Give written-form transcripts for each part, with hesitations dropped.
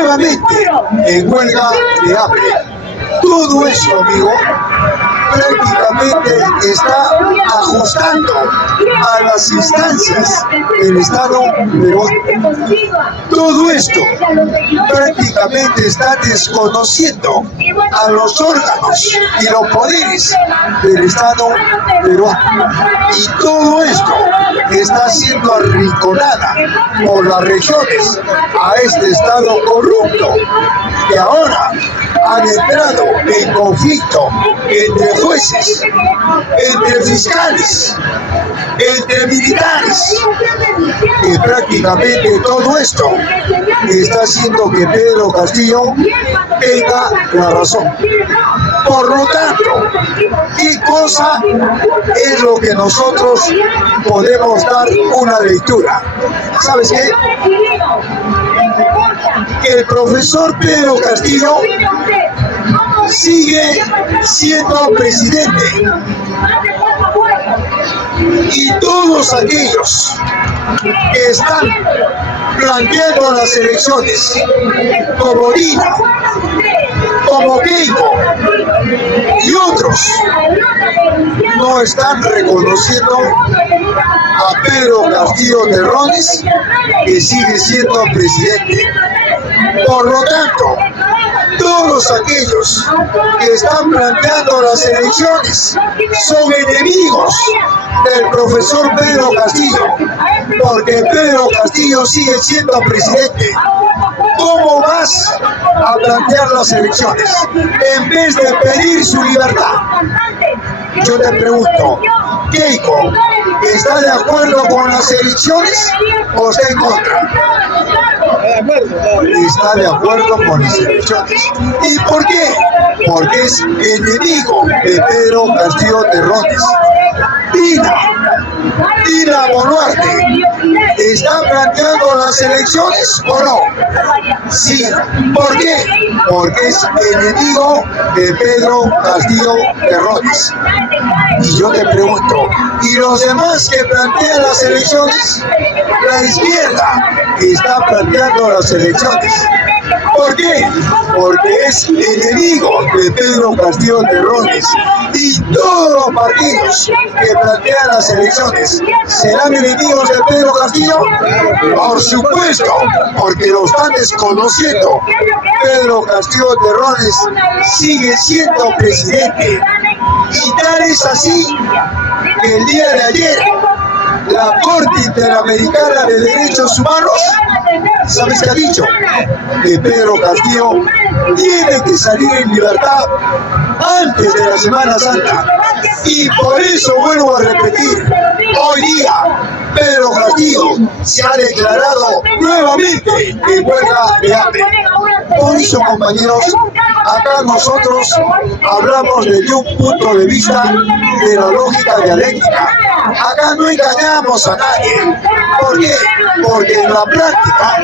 nuevamente en huelga de hambre. Todo eso, amigo, prácticamente está ajustando a las instancias del Estado peruano. Todo esto prácticamente está desconociendo a los órganos y los poderes del Estado peruano. Y todo esto está siendo arrinconada por las regiones a este Estado corrupto que ahora han entrado en conflicto entre jueces, entre fiscales, entre militares, y prácticamente todo esto está haciendo que Pedro Castillo tenga la razón. Por lo tanto, ¿qué cosa es lo que nosotros podemos dar una lectura? ¿Sabes qué? El profesor Pedro Castillo sigue siendo presidente y todos aquellos que están planteando las elecciones como Dina, como Keiko y otros no están reconociendo a Pedro Castillo Terrones, que sigue siendo presidente. Por lo tanto, todos aquellos que están planteando las elecciones son enemigos del profesor Pedro Castillo, porque Pedro Castillo sigue siendo presidente. ¿Cómo vas a plantear las elecciones en vez de pedir su libertad? Yo te pregunto, ¿Keiko está de acuerdo con las elecciones o está en contra? Está de acuerdo con las elecciones. ¿Y por qué? Porque es enemigo de Pedro Castillo Terrones. Dina Boluarte, ¿está planteando las elecciones o no? Sí. ¿Por qué? Porque es enemigo de Pedro Castillo Terrones. Y yo te pregunto, ¿y los demás que plantean las elecciones? La izquierda está planteando las elecciones. ¿Por qué? Porque es enemigo de Pedro Castillo Terrones. Y todos los partidos que plantean las elecciones serán enemigos de Pedro Castillo. Por supuesto, porque lo están desconociendo. Pedro Castillo Terrones sigue siendo presidente. Y tal es así que el día de ayer la Corte Interamericana de Derechos Humanos, ¿sabes qué ha dicho? Que Pedro Castillo tiene que salir en libertad antes de la Semana Santa. Y por eso vuelvo a repetir, hoy día Pedro Castillo se ha declarado nuevamente en huelga de hambre. Por eso, compañeros, acá nosotros hablamos desde un punto de vista de la lógica dialéctica. Acá no engañamos a nadie. ¿Por qué? Porque en la práctica,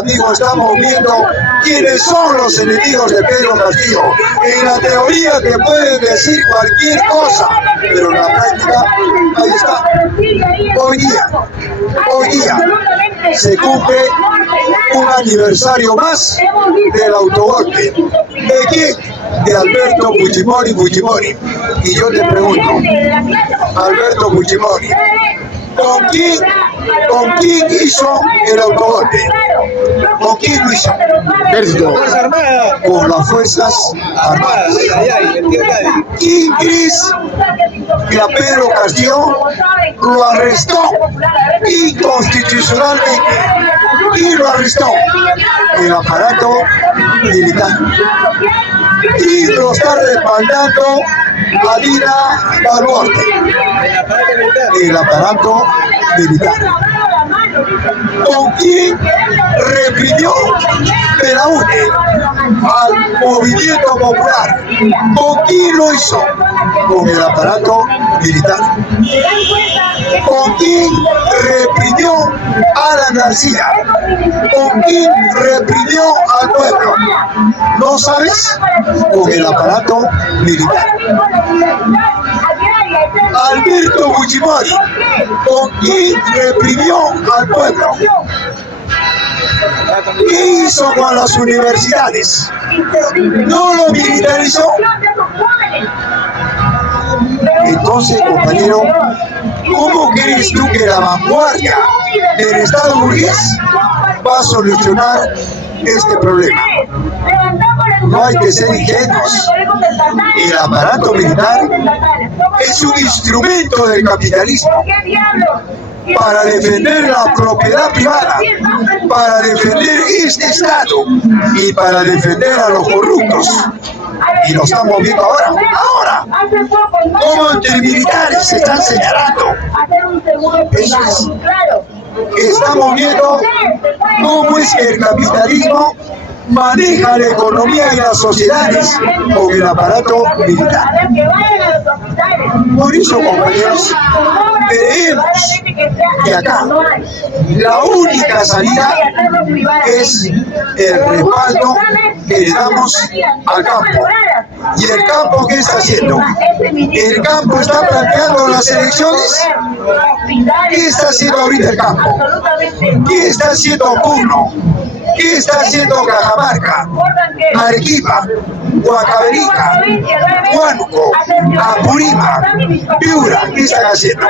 amigos, estamos viendo quiénes son los enemigos de Pedro Castillo. En la teoría que pueden decir cualquier cosa, pero en la práctica, ahí está. Hoy día se cumple un aniversario más del autogolpe. ¿De quién? De Alberto Fujimori. Y yo te pregunto, Alberto Fujimori, ¿con quién hizo el autogolpe? ¿Con quién lo hizo? Con las Fuerzas Armadas. ¿Quién crees que a Pedro Castillo lo arrestó inconstitucionalmente? ¿Quién lo arrestó? El aparato militar. Y lo está respaldando a Dina Boluarte, el aparato militar. ¿Con quién reprimió Belaúnde al movimiento popular? ¿Con quién lo hizo? Con el aparato militar. ¿Con quién reprimió a Alan García? ¿Con quién reprimió al pueblo? ¿No sabes? Con el aparato militar. Alberto Fujimori, ¿con quién reprimió al pueblo? ¿Qué hizo con las universidades? ¿No lo militarizó? Entonces, compañero, ¿cómo crees tú que la vanguardia del Estado burgués va a solucionar este problema? No hay que ser ingenuos. El aparato militar es un instrumento del capitalismo para defender la propiedad privada, para defender este Estado y para defender a los corruptos. Y lo estamos viendo ahora, como entre militares se están señalando. Eso es. Estamos viendo cómo es que el capitalismo maneja la economía y las sociedades con el aparato militar. Por eso, compañeros, creemos que acá la única salida es el respaldo que le damos al campo. ¿Y el campo qué está haciendo? El campo está planteando las elecciones. ¿Qué está haciendo ahorita el campo? ¿Qué está haciendo Puno? ¿Qué está haciendo Cajamarca, Arequipa, Huancavelica, Huánuco, Apurímac, Piura? ¿Qué están haciendo?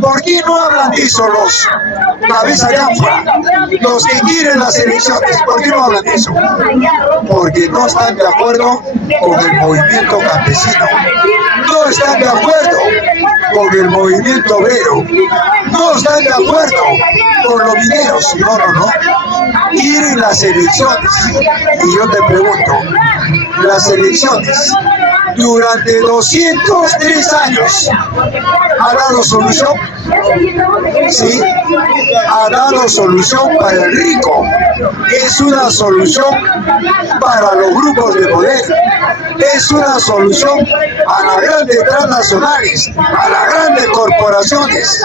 ¿Por qué no hablan de eso los cabezas de ANFA, los que quieren las elecciones? ¿Por qué no hablan de eso? Porque no están de acuerdo con el movimiento campesino, no están de acuerdo con el movimiento obrero, no están de acuerdo con los mineros. No. Quieren las elecciones. Y yo te pregunto, las elecciones durante 203 años ¿ha dado solución? Sí, ha dado solución para el rico. Es una solución para los grupos de poder. Es una solución a las grandes transnacionales, a las grandes corporaciones,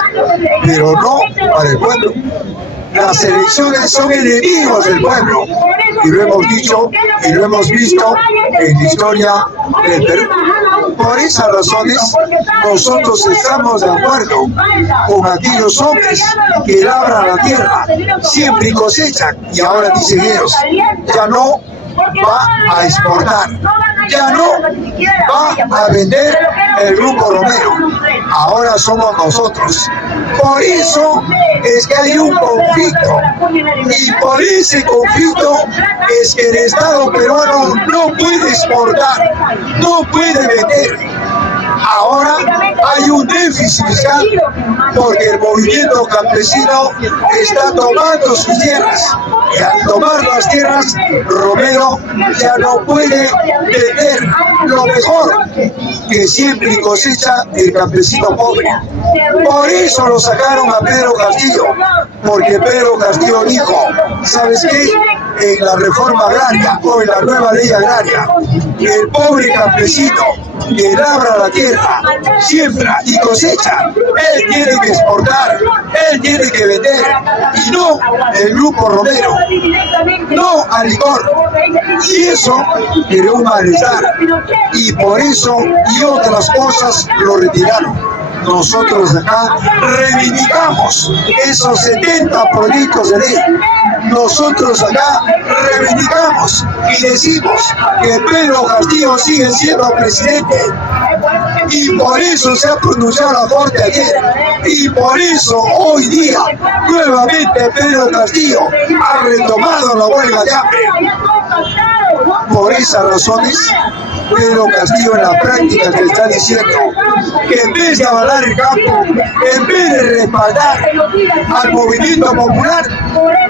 pero no para el pueblo. Las elecciones son enemigos del pueblo, y lo hemos dicho y lo hemos visto en la historia del Perú. Por esas razones, nosotros estamos de acuerdo con aquellos hombres que labran la tierra, siempre y cosechan, y ahora dicen ellos, ya no va a exportar, ya no va a vender el Grupo Romero, ahora somos nosotros. Por eso es que hay un conflicto, y por ese conflicto es que el Estado peruano no puede exportar, no puede vender. Ahora hay un déficit fiscal porque el movimiento campesino está tomando sus tierras, y al tomar las tierras, Romero ya no puede vender lo mejor que siempre cosecha el campesino pobre. Por eso lo sacaron a Pedro Castillo, porque Pedro Castillo dijo, ¿sabes qué? En la reforma agraria o en la nueva ley agraria, el pobre campesino que labra la tierra, siembra y cosecha, él tiene que exportar, él tiene que vender, y no el Grupo Romero, no al licor. Y eso creó un malestar, y por eso y otras cosas lo retiraron. Nosotros acá reivindicamos esos 70 proyectos de ley. Nosotros acá reivindicamos y decimos que Pedro Castillo sigue siendo presidente, y por eso se ha pronunciado la Corte ayer, y por eso hoy día nuevamente Pedro Castillo ha retomado la huelga de hambre. Por esas razones, Pedro Castillo en la práctica te está diciendo que en vez de avalar el campo, en vez de respaldar al movimiento popular,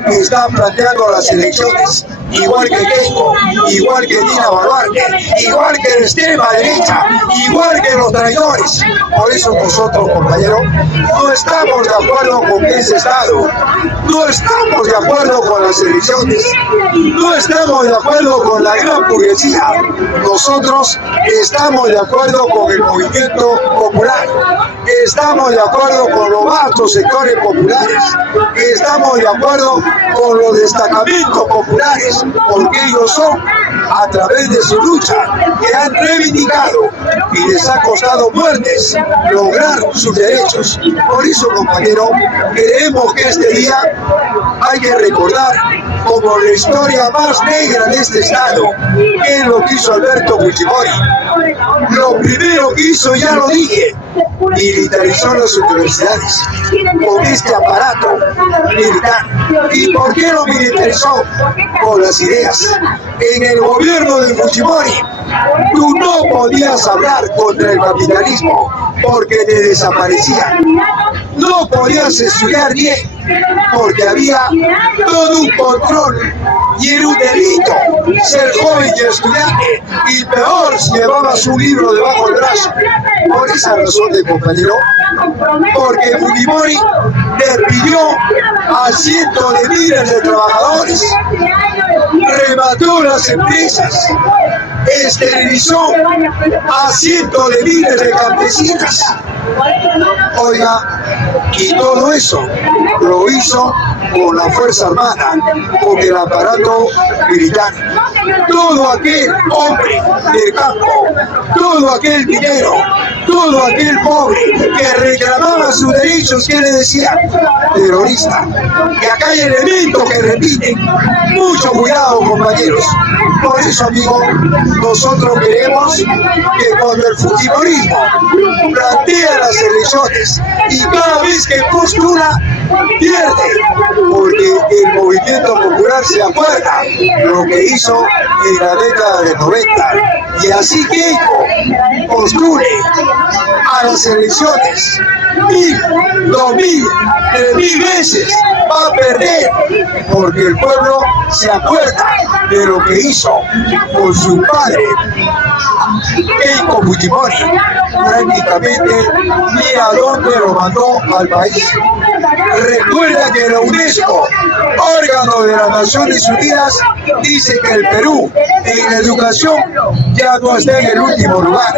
está planteando las elecciones, igual que Keiko, igual que Dina Boluarte, igual que la extrema derecha, igual que los traidores. Por eso nosotros, compañeros, no estamos de acuerdo con ese Estado, no estamos de acuerdo con las elecciones, no estamos de acuerdo con la gran burguesía. Nosotros estamos de acuerdo con el movimiento popular, estamos de acuerdo con los vastos sectores populares, estamos de acuerdo con los destacamentos populares, porque ellos son, a través de su lucha, que han reivindicado y les ha costado muertes lograr sus derechos. Por eso, compañero, creemos que este día hay que recordar como la historia más negra de este estado, que es lo que hizo Alberto Fujimori. Lo primero que hizo, ya lo dije, militarizó las universidades con este aparato militar. ¿Y por qué lo militarizó? Con las ideas. En el gobierno de Fujimori, tú no podías hablar contra el capitalismo porque te desaparecían. No podías estudiar bien porque había todo un control y era un delito ser joven y estudiante, y peor si llevabas un libro debajo del brazo. Por esa razón, compañero, porque Fujimori despidió a cientos de miles de trabajadores, remató las empresas, esterilizó a cientos de miles de campesinas. Oiga, y todo eso lo hizo con la Fuerza Armada, con el aparato militar. Todo aquel hombre del campo, todo aquel minero, todo aquel pobre que reclamaba sus derechos, que le decía terrorista. Y acá hay elementos que repiten. Mucho cuidado, compañeros. Por eso, amigos, nosotros queremos que cuando el fujimorismo plantea las elecciones y cada vez que postula, pierde, porque el movimiento popular se acuerda lo que hizo en la década de 90, y así que postule a las elecciones 1000, 2000, 3000 veces, va a perder, porque el pueblo se acuerda de lo que hizo con su padre Keiko Fujimori, prácticamente ni a dónde lo mandó al país. Recuerda que la UNESCO, órgano de las Naciones Unidas, dice que el Perú en la educación ya no está en el último lugar.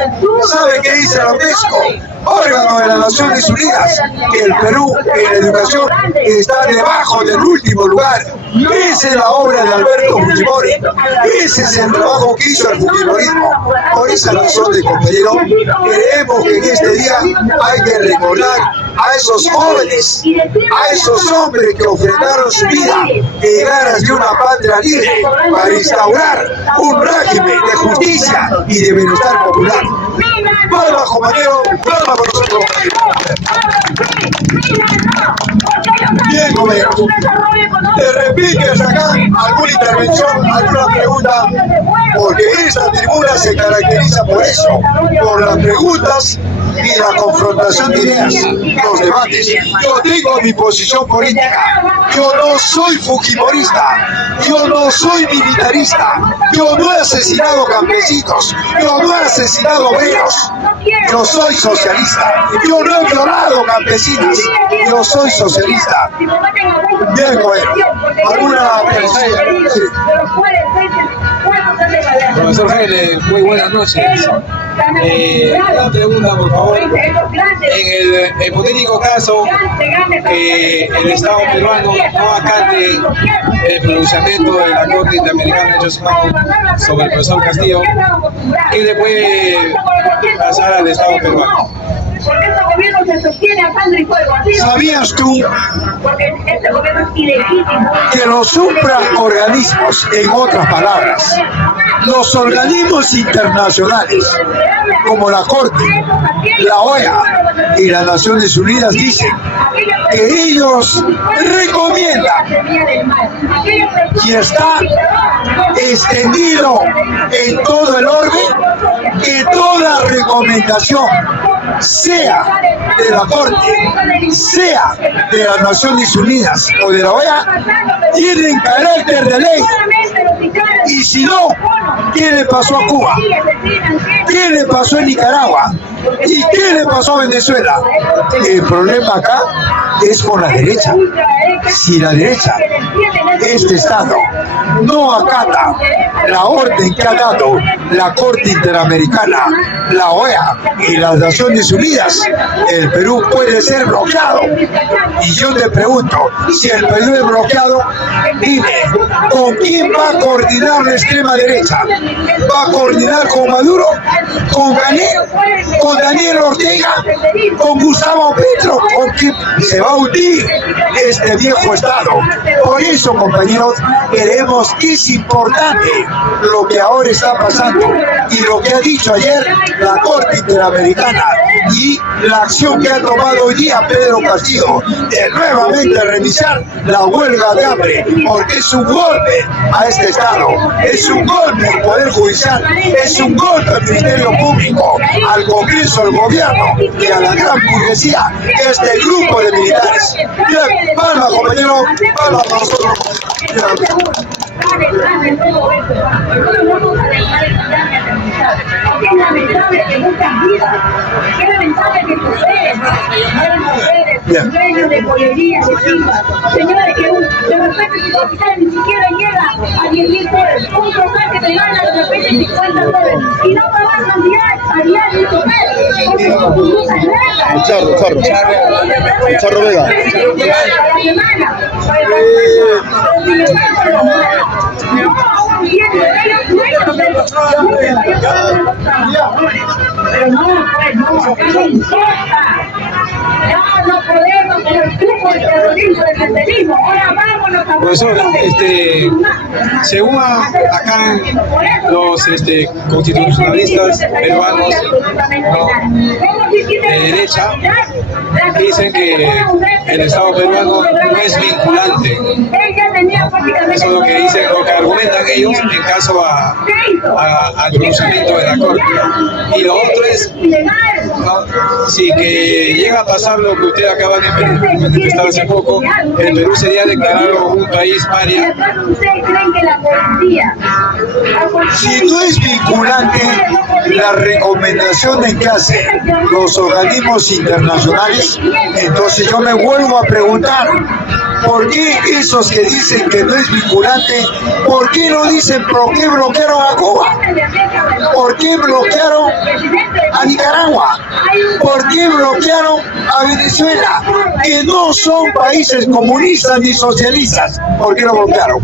¿Sabe qué dice la UNESCO? Órgano de las Naciones Unidas, que el Perú en la educación está debajo del último lugar. Esa es la obra de Alberto Fujimori. Ese es el trabajo que hizo el fujimorismo. Por esa razón, compañero, creemos que en este día hay que recordar a esos jóvenes, a esos hombres que ofrendaron su vida en aras de una patria libre para instaurar un régimen de justicia y de bienestar popular. Palmas, compañero, palmas por nosotros. Bien, compañeros. ¿Te repites acá alguna intervención, alguna pregunta? Porque esta tribuna se caracteriza por eso, por las preguntas y la confrontación de ideas, los debates. Yo tengo mi posición política. Yo no soy fujimorista, yo no soy militarista, yo no he asesinado campesinos, yo no he asesinado obreros, yo soy socialista, yo no he violado campesinas, yo soy socialista. Bien, bueno, ¿alguna pregunta? Sí. Profesor Jaime, muy buenas noches. Una pregunta, por favor. En el hipotético caso que el Estado peruano no acate el pronunciamiento de la Corte Interamericana de Derechos Humanos sobre el profesor Castillo, ¿qué le puede pasar al Estado peruano? Porque este gobierno se sostiene a sangre y fuego. ¿Sabías tú Porque este gobierno es ilegítimo que los supraorganismos, en otras palabras, los organismos internacionales, como la Corte, la OEA y las Naciones Unidas, dicen que ellos recomiendan, y está extendido en todo el orden, que toda recomendación, sea de la Corte, sea de las Naciones Unidas o de la OEA, tienen carácter de ley. Y si no, ¿qué le pasó a Cuba? ¿Qué le pasó a Nicaragua? ¿Y qué le pasó a Venezuela? El problema acá es con la derecha. Si la derecha, este Estado, no acata la orden que ha dado la Corte Interamericana, la OEA y las Naciones Unidas, el Perú puede ser bloqueado. Y yo te pregunto, si el Perú es bloqueado, dime, ¿con quién va a coordinar la extrema derecha? ¿Va a coordinar con Maduro? ¿Con Daniel Ortega? ¿Con Gustavo Petro? ¿Con quién se va a hundir este viejo Estado? Por eso, compañeros, creemos que es importante lo que ahora está pasando y lo que ha dicho ayer la Corte Interamericana y la acción que ha tomado hoy día Pedro Castillo de nuevamente revisar la huelga de hambre, porque es un golpe a este Estado, es un golpe al Poder Judicial, es un golpe al Ministerio Público, al Congreso, al Gobierno y a la gran burguesía, este grupo de militares. Bien, palma, compañero, palma para nosotros. Es lamentable que muchas vidas, es lamentable que suceden, mujeres, dueños de pollerías, de chivas, señores, que de repente su capital ni siquiera llega a 10.000 soles, un total que te gana de repente 50 soles, y no trabajan a diario y comer, porque son cosas largas. Charro Vega. Pero no, pues no, acá no importa. Ya no podemos con el grupo del terrorismo, del senderismo. Ahora vámonos a... Profesor, según acá los constitucionalistas peruanos, de derecha, dicen que el Estado peruano no es vinculante. Eso es lo que dicen, lo que argumentan ellos en caso al pronunciamiento de la Corte. Y lo otro es, ¿no? Si que llega a pasar lo que usted acaba de manifestar hace poco, el Perú sería declarado un país paria. Si no es vinculante las recomendaciones que hacen los organismos internacionales, entonces yo me vuelvo a preguntar, ¿por qué esos que dicen que no es vinculante, por qué no dicen por qué bloquearon a Cuba? ¿Por qué bloquearon a Nicaragua? ¿Por qué bloquearon a Venezuela? Que no son países comunistas ni socialistas. ¿Por qué lo bloquearon?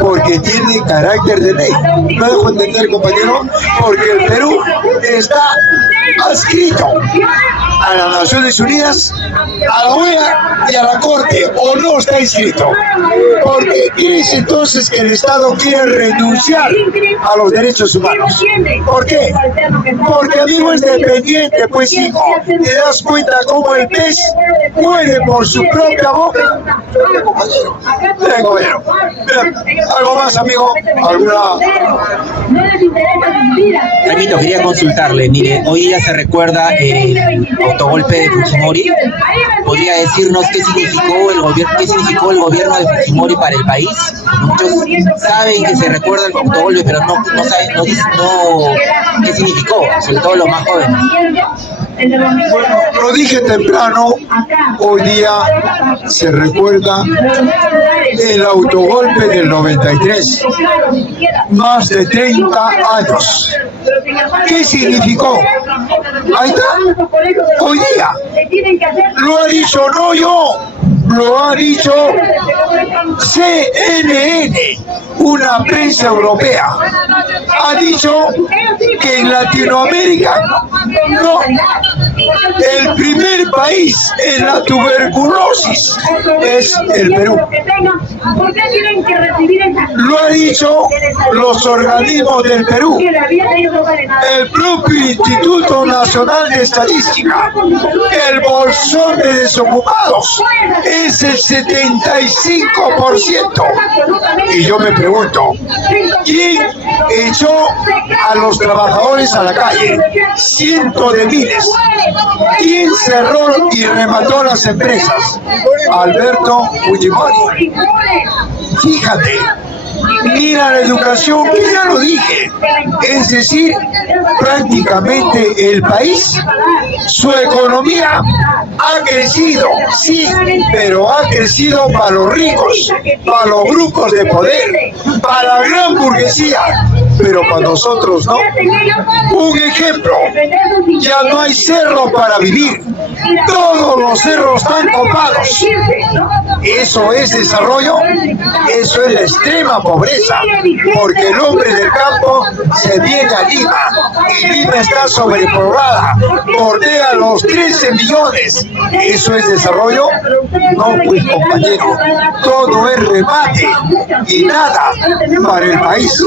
Porque tiene carácter de ley. ¿Me dejo entender, compañero? Porque el Perú está adscrito a las Naciones Unidas, a la OEA y a la Corte, o no está inscrito. Porque crees entonces que el Estado quiere renunciar a los derechos humanos. ¿Por qué? Porque amigo es dependiente, pues hijo, ¿te das cuenta cómo el pez muere por su propia boca? Compañero, ¿algo más, amigo? ¿Alguna? Carlito, quería consultarle, mire, hoy ya se recuerda el autogolpe de Fujimori. ¿Podría decirnos qué significó el gobierno de Fujimori para el país? Muchos saben que se recuerda el autogolpe, pero no saben qué significó, sobre todo los más jóvenes. Bueno, lo dije temprano, hoy día se recuerda el autogolpe del 93, más de 30 años. ¿Qué significó? Ahí está, hoy día. Lo ha dicho no yo, lo ha dicho CNN, una prensa europea. Ha dicho que en Latinoamérica no, el primer país en la tuberculosis es el Perú. Lo ha dicho los organismos del Perú, el propio Instituto Nacional de Estadística. El bolsón de desocupados es el 75%. Y yo me pregunto, ¿quién echó a los trabajadores a la calle? Cientos de miles. ¿Quién cerró y remató las empresas? Alberto Fujimori. Fíjate, mira la educación, que ya lo dije, es decir, prácticamente el país, su economía ha crecido, sí, pero ha crecido para los ricos, para los grupos de poder, para la gran burguesía, pero para nosotros no. Un ejemplo, ya no hay cerro para vivir, todos los cerros están copados. ¿Eso es desarrollo? Eso es la extrema pobreza, porque el hombre del campo se viene a Lima, y Lima está sobrepoblada, bordea los 13 millones. ¿Eso es desarrollo? No, pues compañero, todo es remate y nada para el país.